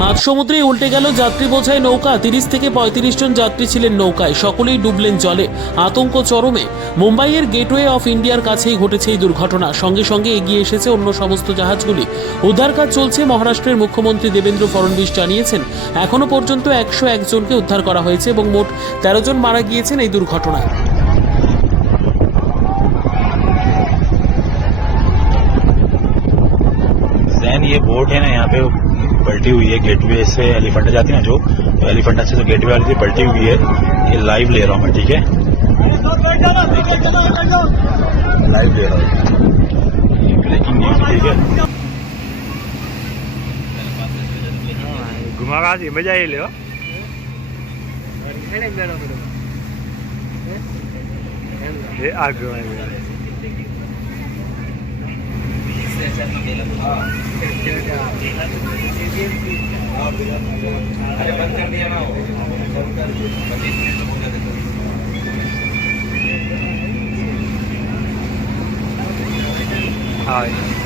মাঝ সমুদ্রে উল্টে গেল যাত্রী বোঝাই নৌকা তিরিশ থেকে পঁয়ত্রিশ জন যাত্রী ছিলেন নৌকায় সকলেই ডুবলেন জলে আতঙ্ক চরমে মুম্বাইয়ের গেটওয়ে অফ ইন্ডিয়ার কাছেই ঘটেছে এই দুর্ঘটনা সঙ্গে সঙ্গে এগিয়ে এসেছে অন্য সমস্ত জাহাজগুলি উদ্ধার কাজ চলছে মহারাষ্ট্রের মুখ্যমন্ত্রী দেবেন্দ্র ফডণবীস জানিয়েছেন এখনো পর্যন্ত একশো একজনকে উদ্ধার করা হয়েছে এবং মোট তেরো জন মারা গিয়েছেন এই দুর্ঘটনায় जैन ये बोट है ना यहाँ पे पलटी हुई है गेटवे से एलिफेंटा जाती है ना जो तो एलिफेंटा से जो गेटवे वाली थी पलटी हुई है। ये लाइव ले रहा हूँ मैं ठीक है? लाइव ले रहा हूँ। ब्रेकिंग न्यूज़ ठीक है। Hi. Uh, yeah.